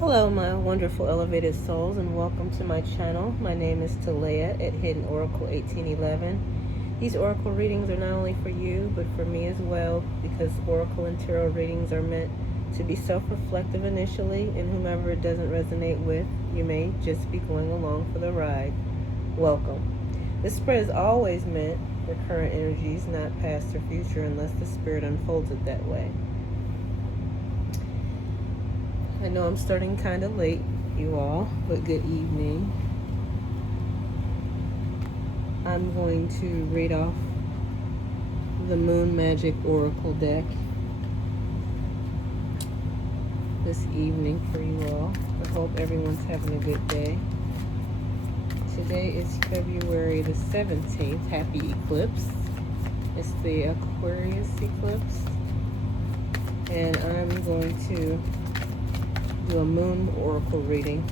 Hello, my wonderful elevated souls, and welcome to my channel. My name is Talea at Hidden Oracle 1811. These oracle readings are not only for you, but for me as well, because oracle and tarot readings are meant to be self-reflective initially, and whomever it doesn't resonate with, you may just be going along for the ride. Welcome. This spread is always meant for current energies, not past or future, unless the spirit unfolds it that way. I know I'm starting kind of late, you all, but good evening. I'm going to read off the Moon Magic Oracle deck this evening for you all. I hope everyone's having a good day. Today is February the 17th. Happy eclipse. It's the Aquarius eclipse. And I'm going to do a moon oracle reading.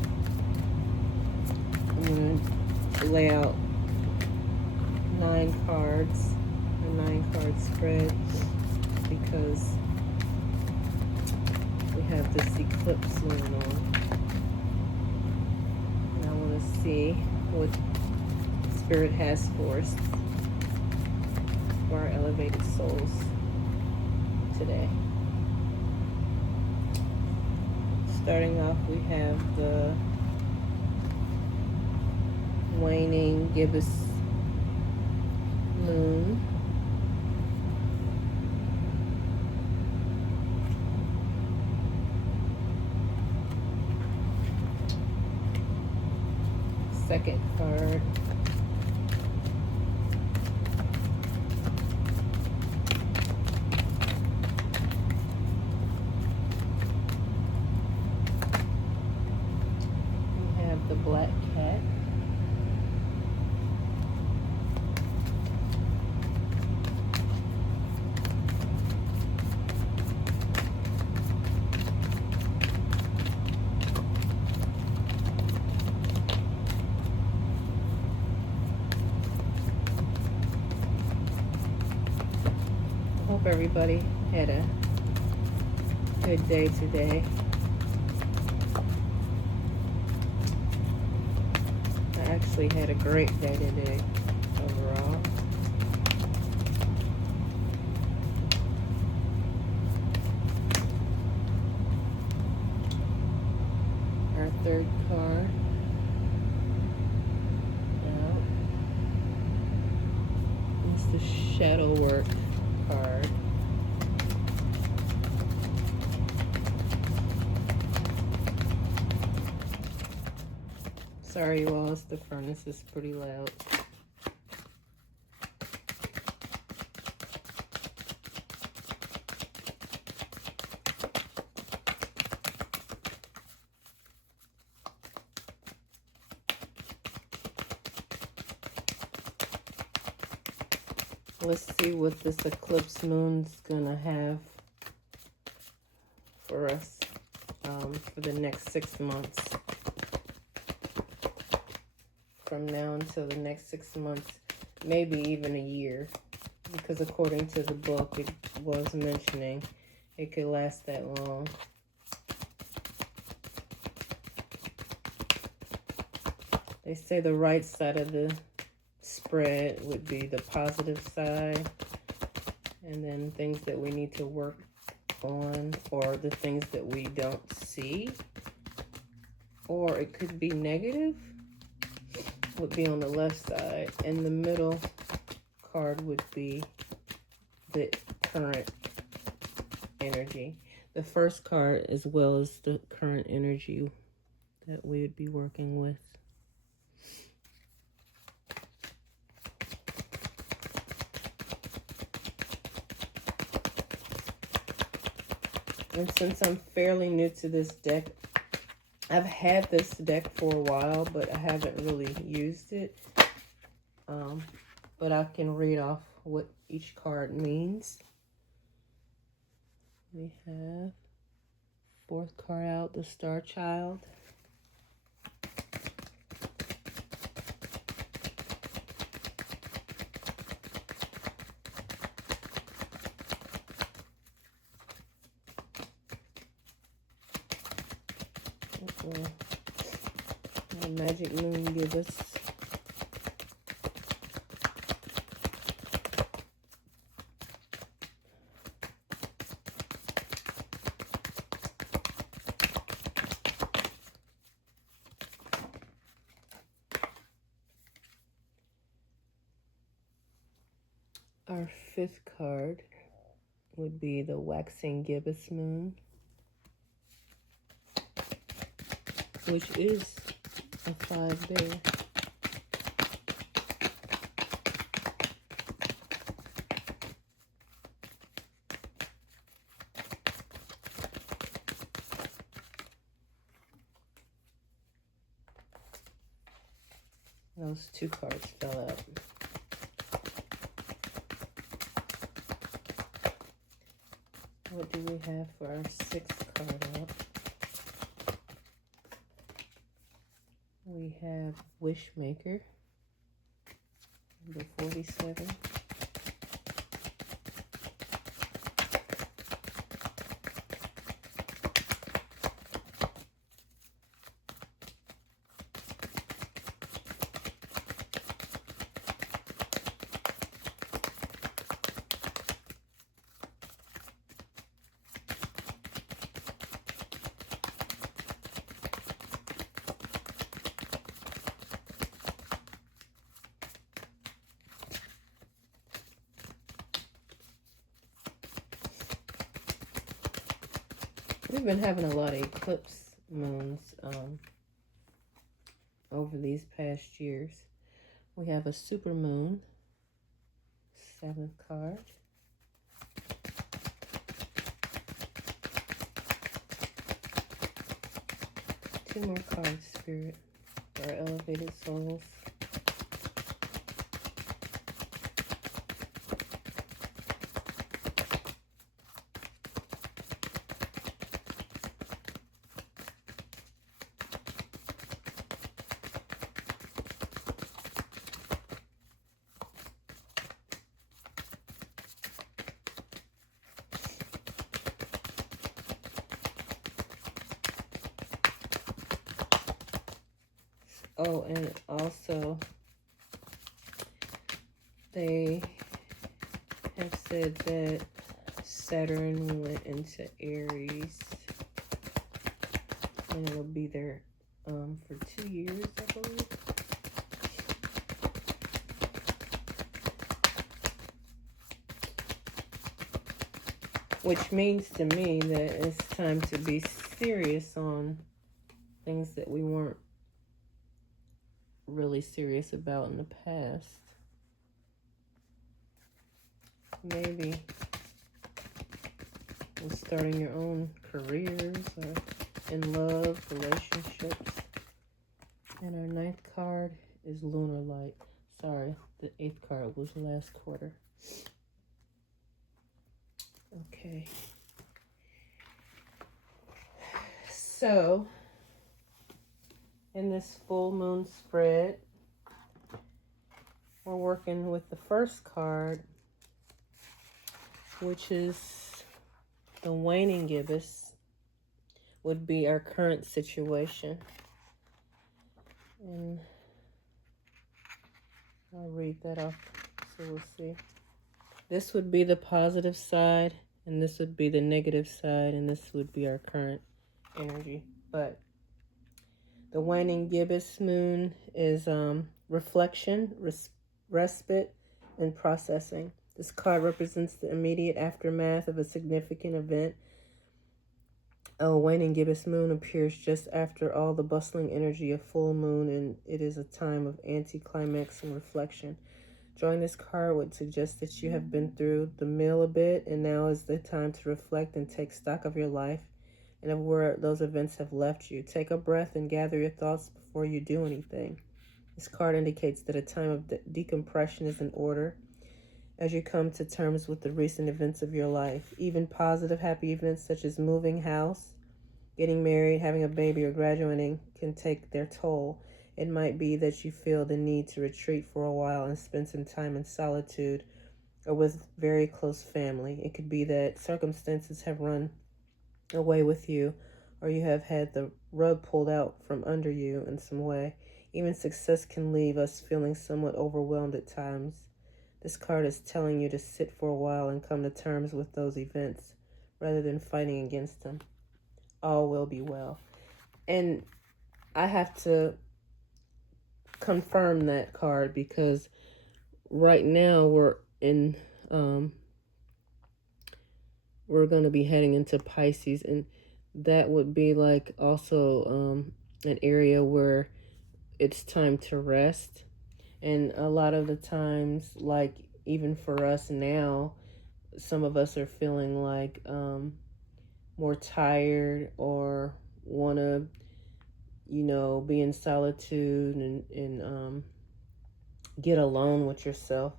I'm going to lay out 9 cards, a 9-card spread, because we have this eclipse going on. And I want to see what Spirit has for us, for our elevated souls today. Starting off, we have the waning gibbous moon. Second card, we have the black cat. Hope everybody had a good day today. I actually had a great day today overall. Our third card. Now, it's the shadow work card. Sorry, you all, the furnace is pretty loud. Let's see what this eclipse moon's gonna have for us for the next 6 months. From now until the next 6 months, maybe even a year, because according to the book, it was mentioning it could last that long. They say the right side of the spread would be the positive side, and then things that we need to work on, or the things that we don't see, or it could be negative, would be on the left side, and the middle card would be the current energy. The first card, as well as the current energy that we would be working with. And since I'm fairly new to this deck, I've had this deck for a while, but I haven't really used it. But I can read off what each card means. We have 4th card out, the Star Child. Our magic moon gibbous. Our fifth card would be the waxing gibbous moon, which is a 5-day. Those two cards fell out. What do we have for our sixth card out? We have Wishmaker, number 47. We've been having a lot of eclipse moons over these past years. We have a super moon, 7th card. Two more cards, Spirit, for our elevated souls. Oh, and also, they have said that Saturn went into Aries, and it'll be there for 2 years, I believe. Which means to me that it's time to be serious on things that we weren't really serious about in the past. Maybe in starting your own careers or in love, relationships. And our 9th card is Lunar Light. Sorry, the 8th card was last quarter. Okay. So, in this full moon spread, we're working with the first card, which is the waning gibbous, would be our current situation. And I'll read that off so we'll see. This would be the positive side, and this would be the negative side, and this would be our current energy. But the waning gibbous moon is reflection, respite, and processing. This card represents the immediate aftermath of a significant event. A waning gibbous moon appears just after all the bustling energy of full moon, and it is a time of anticlimax and reflection. Drawing this card would suggest that you have been through the mill a bit, and now is the time to reflect and take stock of your life and of where those events have left you. Take a breath and gather your thoughts before you do anything. This card indicates that a time of decompression is in order as you come to terms with the recent events of your life. Even positive, happy events such as moving house, getting married, having a baby, or graduating can take their toll. It might be that you feel the need to retreat for a while and spend some time in solitude or with very close family. It could be that circumstances have run away with you, or you have had the rug pulled out from under you in some way. Even success can leave us feeling somewhat overwhelmed at times. This card is telling you to sit for a while and come to terms with those events rather than fighting against them. All will be well. And I have to confirm that card because right now we're going to be heading into Pisces, and that would be like also an area where it's time to rest. And a lot of the times, like even for us now, some of us are feeling like more tired or want to, be in solitude and get alone with yourself.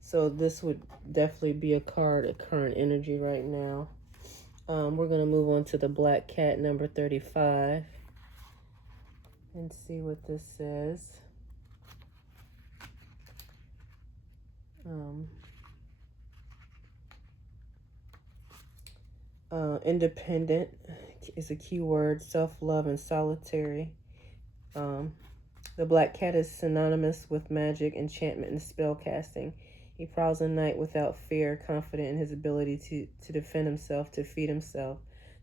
So this would definitely be a card of current energy right now. We're going to move on to the Black Cat number 35 and see what this says. Independent is a key word, self-love and solitary. The Black Cat is synonymous with magic, enchantment, and spell casting. He prowls the night without fear, confident in his ability to defend himself, to feed himself,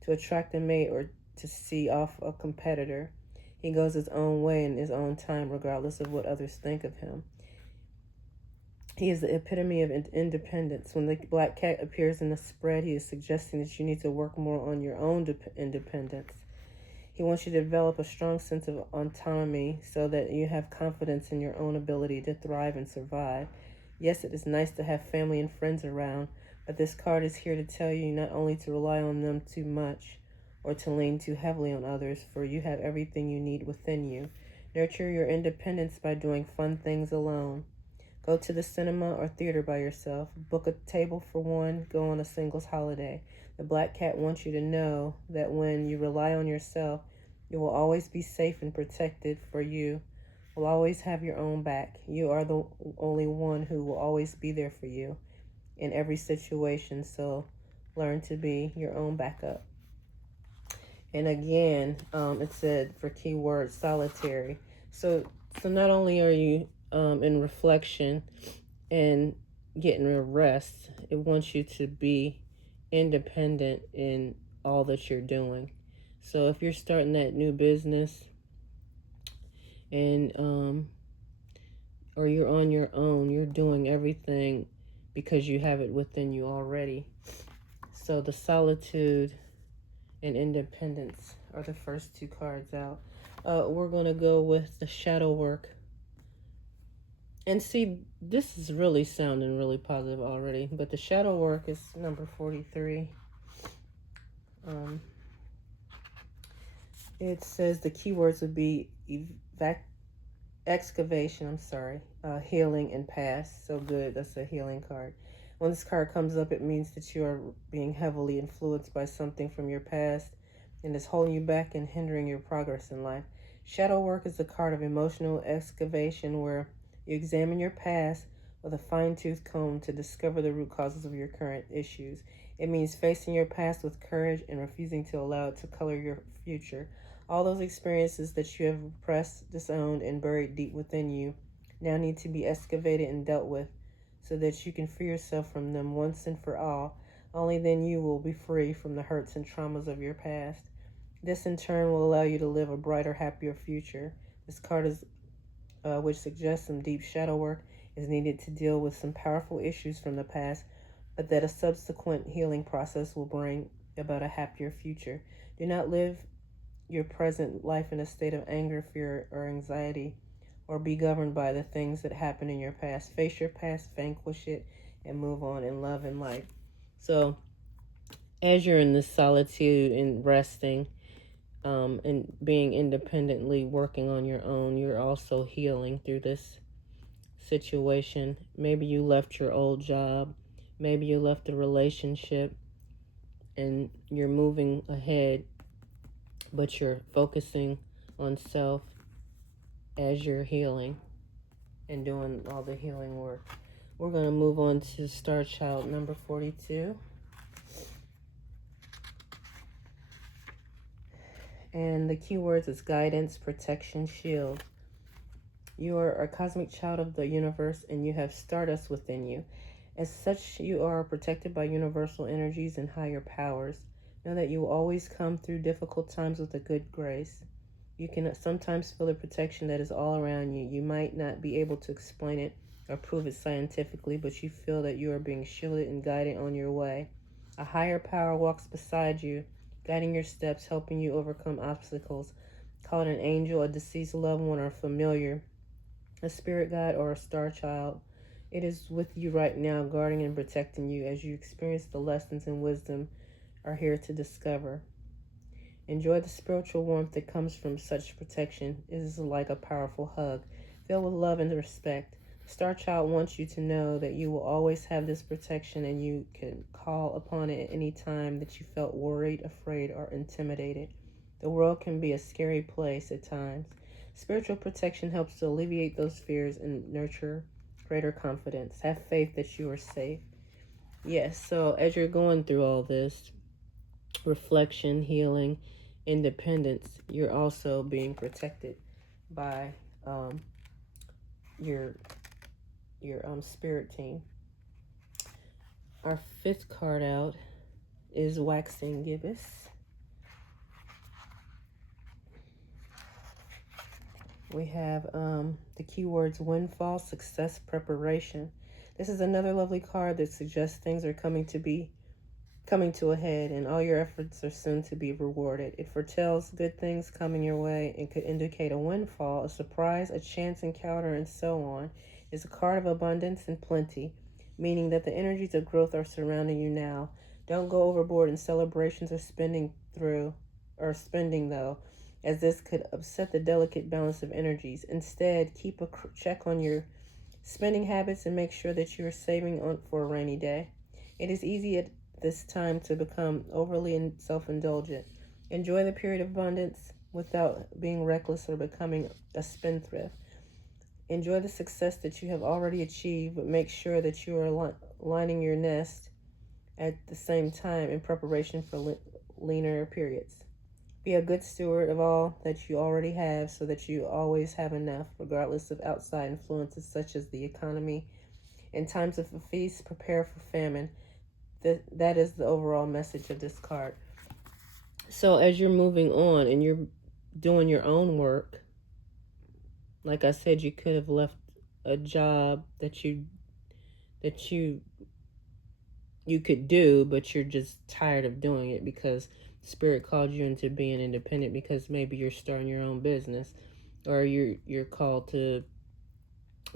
to attract a mate, or to see off a competitor. He goes his own way in his own time, regardless of what others think of him. He is the epitome of independence. When the Black Cat appears in the spread, he is suggesting that you need to work more on your own independence. He wants you to develop a strong sense of autonomy so that you have confidence in your own ability to thrive and survive. Yes, it is nice to have family and friends around, but this card is here to tell you not only to rely on them too much or to lean too heavily on others, for you have everything you need within you. Nurture your independence by doing fun things alone. Go to the cinema or theater by yourself. Book a table for one. Go on a singles holiday. The Black Cat wants you to know that when you rely on yourself, you will always be safe and protected, for you will always have your own back. You are the only one who will always be there for you in every situation, so learn to be your own backup. And again, it said for keyword solitary. So not only are you in reflection and getting a rest, it wants you to be independent in all that you're doing. So if you're starting that new business and or you're on your own, you're doing everything because you have it within you already. So the solitude and independence are the first two cards out. We're going to go with the shadow work. And see, this is really sounding really positive already, but the shadow work is number 43. It says the keywords would be excavation, healing, and past. So good, that's a healing card. When this card comes up, it means that you are being heavily influenced by something from your past and is holding you back and hindering your progress in life. Shadow work is a card of emotional excavation where you examine your past with a fine-tooth comb to discover the root causes of your current issues. It means facing your past with courage and refusing to allow it to color your future. All those experiences that you have repressed, disowned, and buried deep within you now need to be excavated and dealt with so that you can free yourself from them once and for all. Only then you will be free from the hurts and traumas of your past. This in turn will allow you to live a brighter, happier future. This card is, which suggests some deep shadow work is needed to deal with some powerful issues from the past, but that a subsequent healing process will bring about a happier future. Do not live your present life in a state of anger, fear, or anxiety, or be governed by the things that happened in your past. Face your past, vanquish it, and move on in love and light. So, as you're in this solitude and resting, and being independently working on your own, you're also healing through this situation. Maybe you left your old job, maybe you left the relationship, and you're moving ahead, but you're focusing on self as you're healing and doing all the healing work. We're going to move on to Star Child number 42. And the keywords is guidance, protection, shield. You are a cosmic child of the universe and you have stardust within you. As such, you are protected by universal energies and higher powers. Know that you will always come through difficult times with a good grace. You can sometimes feel the protection that is all around you. You might not be able to explain it or prove it scientifically, but you feel that you are being shielded and guided on your way. A higher power walks beside you, guiding your steps, helping you overcome obstacles. Call it an angel, a deceased loved one, or familiar, a spirit guide, or a star child. It is with you right now, guarding and protecting you as you experience the lessons and wisdom are here to discover. Enjoy the spiritual warmth that comes from such protection. It is like a powerful hug, filled with love and respect. Star Child wants you to know that you will always have this protection and you can call upon it at any time that you felt worried, afraid, or intimidated. The world can be a scary place at times. Spiritual protection helps to alleviate those fears and nurture greater confidence. Have faith that you are safe. Yes, so as you're going through all this, reflection, healing, independence, you're also being protected by um, your spirit team. Our fifth card out is Waxing Gibbous. We have the keywords windfall, success, preparation. This is another lovely card that suggests things are coming to a head and all your efforts are soon to be rewarded. It foretells good things coming your way and could indicate a windfall, a surprise, a chance encounter, and so on. It's a card of abundance and plenty, meaning that the energies of growth are surrounding you now. Don't go overboard in celebrations or spending though, as this could upset the delicate balance of energies. Instead, keep a check on your spending habits and make sure that you are saving for a rainy day. It is easy at this time to become overly self-indulgent. Enjoy the period of abundance without being reckless or becoming a spendthrift. Enjoy the success that you have already achieved, but make sure that you are lining your nest at the same time in preparation for leaner periods. Be a good steward of all that you already have so that you always have enough, regardless of outside influences such as the economy. In times of a feast, prepare for famine. That is the overall message of this card. So as you're moving on and you're doing your own work, like I said, you could have left a job that you could do, but you're just tired of doing it because Spirit called you into being independent because maybe you're starting your own business or you're called to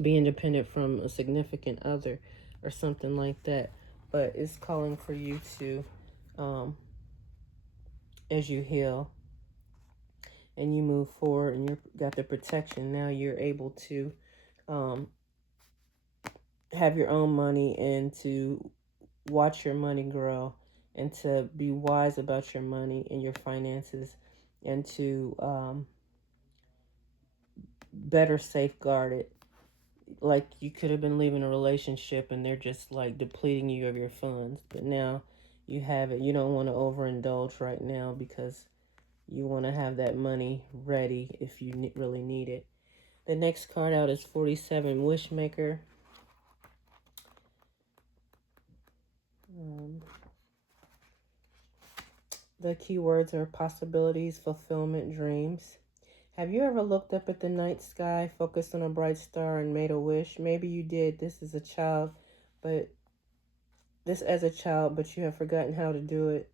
be independent from a significant other or something like that. But it's calling for you to, as you heal and you move forward and you got the protection, now you're able to have your own money and to watch your money grow and to be wise about your money and your finances and to better safeguard it. Like you could have been leaving a relationship and they're just like depleting you of your funds, but now you have it. You don't want to overindulge right now because you want to have that money ready if you really need it. The next card out is 47, Wishmaker. The keywords are possibilities, fulfillment, dreams. Have you ever looked up at the night sky, focused on a bright star, and made a wish? Maybe you did but as a child, but you have forgotten how to do it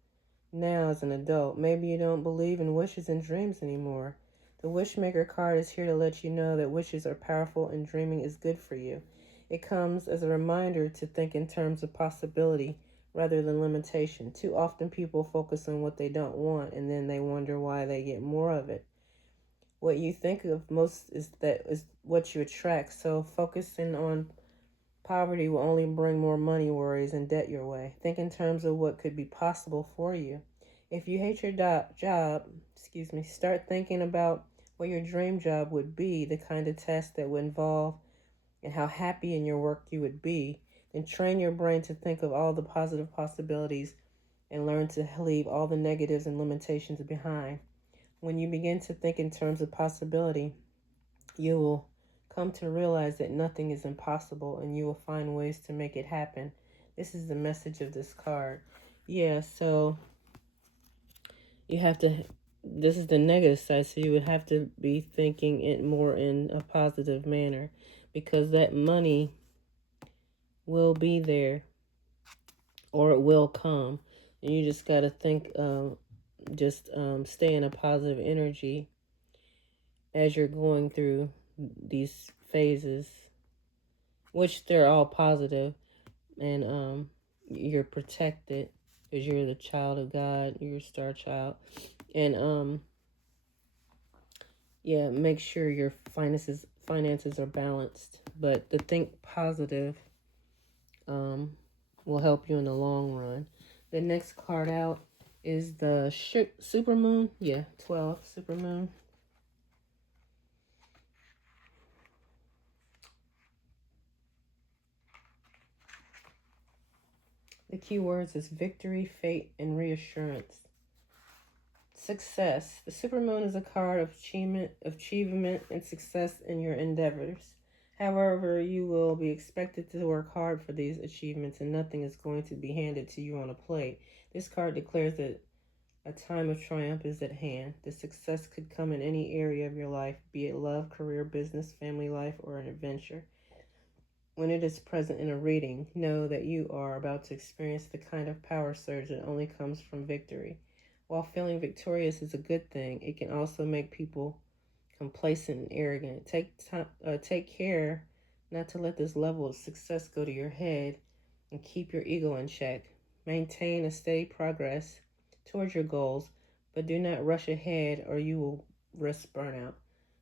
now as an adult. Maybe you don't believe in wishes and dreams anymore. The Wishmaker card is here to let you know that wishes are powerful and dreaming is good for you. It comes as a reminder to think in terms of possibility rather than limitation. Too often people focus on what they don't want and then they wonder why they get more of it. What you think of most is what you attract. So focusing on poverty will only bring more money worries and debt your way. Think in terms of what could be possible for you. If you hate your job, start thinking about what your dream job would be, the kind of task that would involve, and how happy in your work you would be. Then train your brain to think of all the positive possibilities and learn to leave all the negatives and limitations behind. When you begin to think in terms of possibility, you will come to realize that nothing is impossible and you will find ways to make it happen. This is the message of this card. Yeah, so you have to, this is the negative side, so you would have to be thinking it more in a positive manner, because that money will be there, or it will come. And you just got to think, stay in a positive energy as you're going through these phases, which they're all positive, and you're protected because you're the child of God, you're a star child, and yeah, make sure your finances are balanced. But to think positive will help you in the long run. The next card out is the supermoon. Yeah, 12 supermoon. The key words is victory, fate, and reassurance. Success. The supermoon is a card of achievement and success in your endeavors. However, you will be expected to work hard for these achievements, and nothing is going to be handed to you on a plate. This card declares that a time of triumph is at hand. The success could come in any area of your life, be it love, career, business, family life, or an adventure. When it is present in a reading, know that you are about to experience the kind of power surge that only comes from victory. While feeling victorious is a good thing, it can also make people complacent and arrogant. Take care not to let this level of success go to your head, and keep your ego in check. Maintain a steady progress towards your goals, but do not rush ahead or you will risk burnout.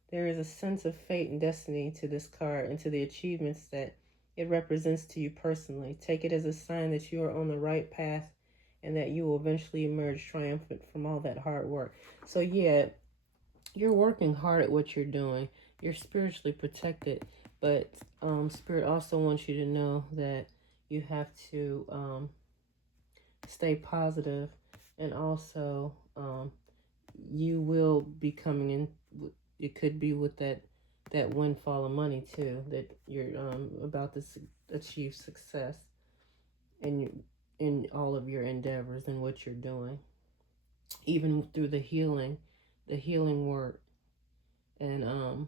There is a sense of fate and destiny to this card and to the achievements that it represents to you personally. Take it as a sign that you are on the right path and that you will eventually emerge triumphant from all that hard work. So, yeah, you're working hard at what you're doing. You're spiritually protected, but Spirit also wants you to know that you have to stay positive, and also you will be coming in. It could be with that windfall of money too, that you're about to achieve success in all of your endeavors and what you're doing, even through the healing work, and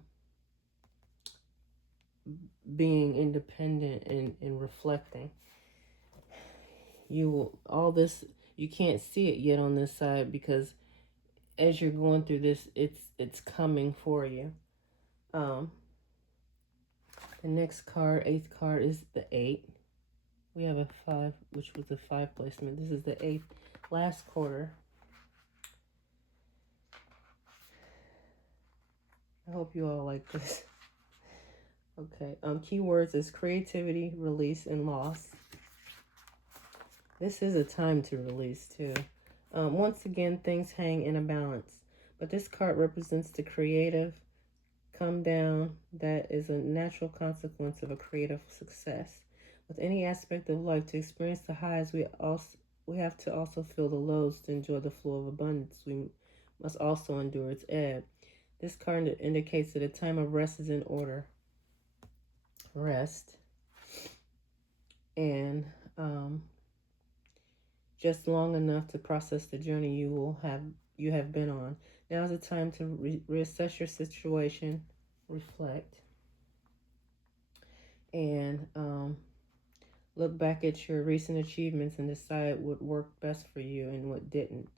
being independent and reflecting. You will, all this, you can't see it yet on this side, because as you're going through this, it's coming for you. Um, the next card, eighth card, is the 8. We have a 5, which was the 5 placement. This is the 8th, last quarter. I hope you all like this. Okay. Keywords is creativity, release, and loss. This is a time to release too. Once again, things hang in a balance, but this card represents the creative come down that is a natural consequence of a creative success. With any aspect of life, to experience the highs, we have to also feel the lows to enjoy the flow of abundance. We must also endure its ebb. This card indicates that a time of rest is in order. Rest. And just long enough to process the journey you have been on. Now is the time to reassess your situation, reflect, and look back at your recent achievements and decide what worked best for you and what didn't.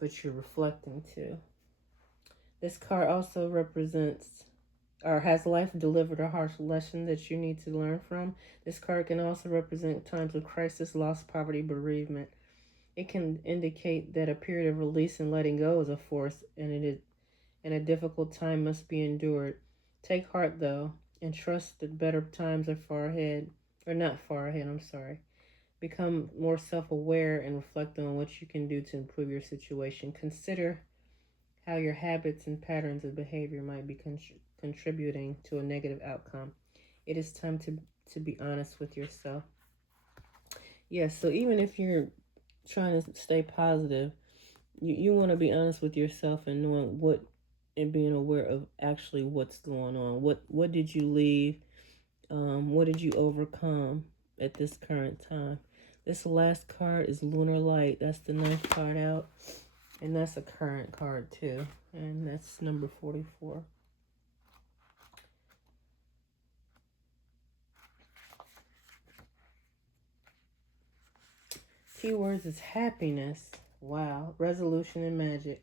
But you're reflecting too. This card also represents, or has life delivered a harsh lesson that you need to learn from? This card can also represent times of crisis, loss, poverty, bereavement. It can indicate that a period of release and letting go is a force, and a difficult time must be endured. Take heart, though, and trust that better times are far ahead, or not far ahead, I'm sorry. Become more self-aware and reflect on what you can do to improve your situation. Consider how your habits and patterns of behavior might be contributing to a negative outcome. It is time to be honest with yourself. Yes, so even if you're trying to stay positive, you want to be honest with yourself and knowing what, and being aware of actually what's going on. What did you leave? What did you overcome at this current time? This last card is Lunar Light. That's the 9th card out. And that's a current card too. And that's number 44. Keywords is happiness. Wow. Resolution and magic.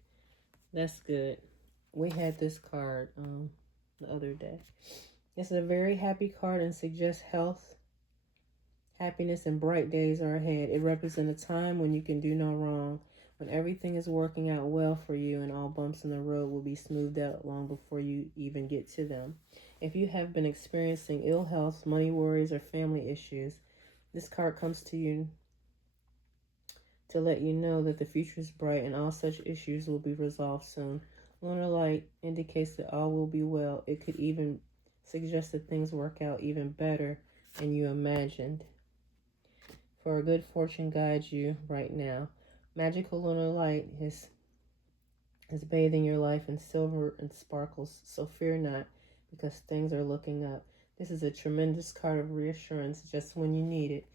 That's good. We had this card the other day. It's a very happy card and suggests health, happiness, and bright days are ahead. It represents a time when you can do no wrong, when everything is working out well for you and all bumps in the road will be smoothed out long before you even get to them. If you have been experiencing ill health, money worries, or family issues, this card comes to you to let you know that the future is bright and all such issues will be resolved soon. Lunar Light indicates that all will be well. It could even suggest that things work out even better than you imagined. For a good fortune guides you right now. Magical lunar light is bathing your life in silver and sparkles, so fear not, because things are looking up. This is a tremendous card of reassurance just when you need it.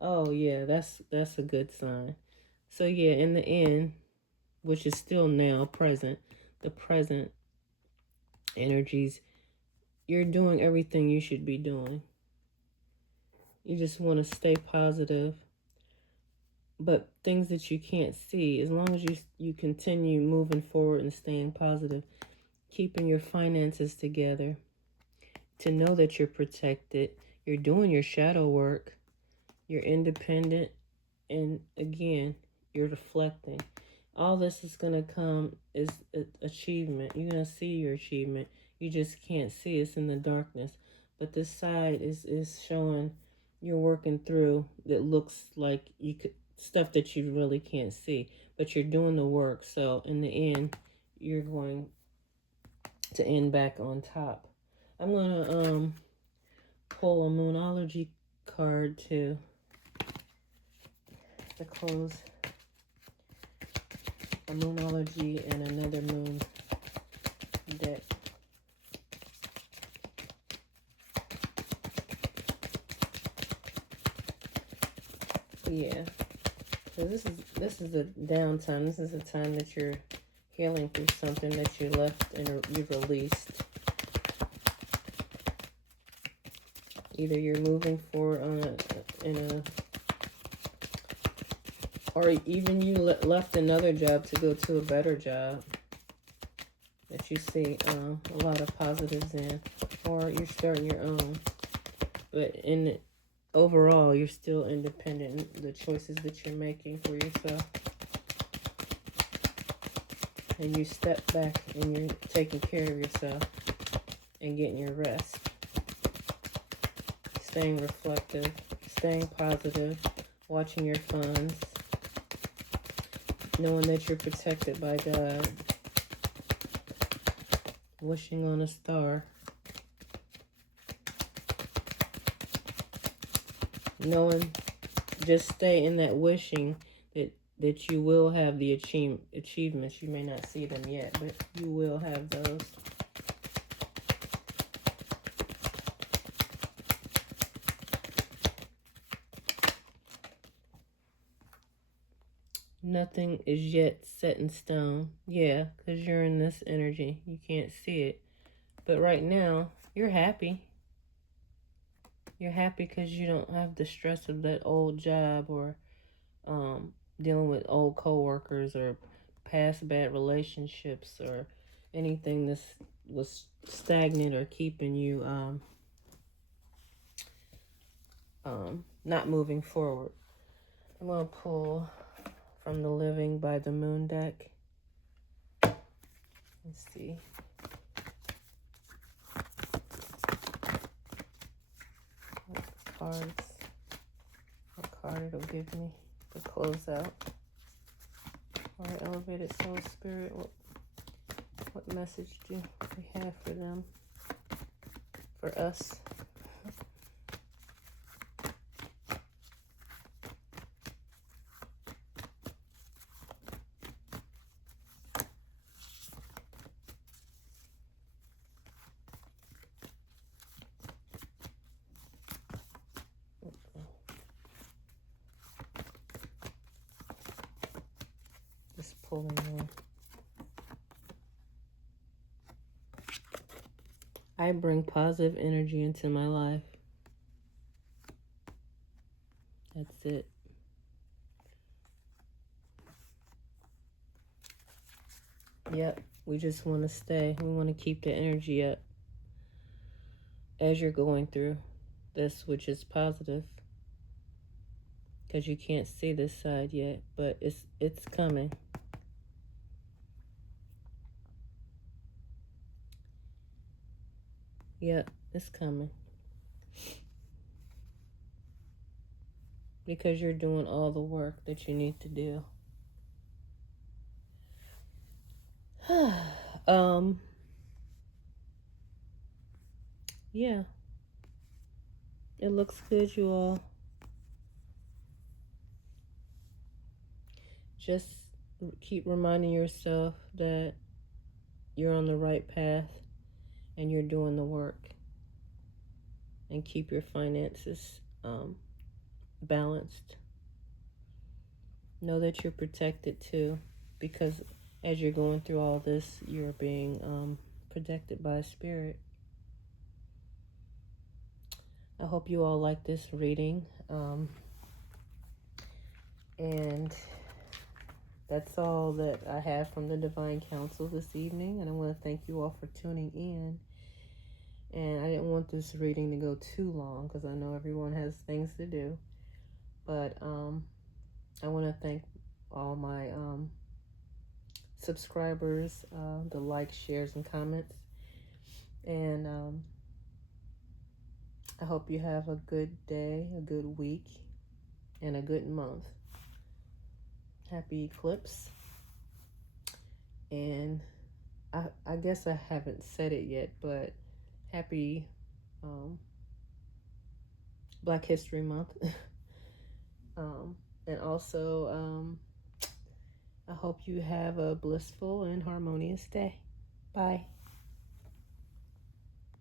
Oh yeah, that's a good sign. So yeah, in the end, which is still now present, the present energies, you're doing everything you should be doing. You just want to stay positive. But things that you can't see, as long as you continue moving forward and staying positive, keeping your finances together, to know that you're protected, you're doing your shadow work, you're independent, and again, you're reflecting. All this is going to come is achievement. You're going to see your achievement. You just can't see. It's in the darkness. But this side is showing you're working through that looks like you could, stuff that you really can't see. But you're doing the work. So in the end, you're going to end back on top. I'm going to pull a Moonology card to close. A Moonology and another moon deck. Yeah. So this is a downtime. This is a time that you're healing through something that you left and you released. Either you're moving forward or even you left another job to go to a better job that you see a lot of positives in, or you're starting your own. But overall, you're still independent in the choices that you're making for yourself. And you step back and you're taking care of yourself and getting your rest. Staying reflective, staying positive, watching your funds, knowing that you're protected by God, wishing on a star, knowing, just stay in that wishing that you will have the achievements. You may not see them yet, but you will have those. Nothing is yet set in stone. Yeah, because you're in this energy. You can't see it. But right now, you're happy. You're happy because you don't have the stress of that old job or dealing with old coworkers or past bad relationships or anything that was stagnant or keeping you not moving forward. I'm going to pull from the Living by the Moon deck. Let's see. What card it'll give me to close out. All right, Elevated Soul Spirit, what message do we have for them? For us? pulling more. I bring positive energy into my life. That's it. Yep, we just want to stay. We want to keep the energy up as you're going through this, which is positive. Because you can't see this side yet, but it's coming. Yep, it's coming. Because you're doing all the work that you need to do. Yeah. It looks good, you all. Just keep reminding yourself that you're on the right path and you're doing the work. And keep your finances balanced. Know that you're protected too, because as you're going through all this, you're being protected by Spirit. I hope you all like this reading. And that's all that I have from the Divine Council this evening. And I want to thank you all for tuning in. And I didn't want this reading to go too long because I know everyone has things to do. But I want to thank all my subscribers, the likes, shares, and comments. And I hope you have a good day, a good week, and a good month. Happy eclipse. And I guess I haven't said it yet, but happy Black History Month. And also, I hope you have a blissful and harmonious day. Bye.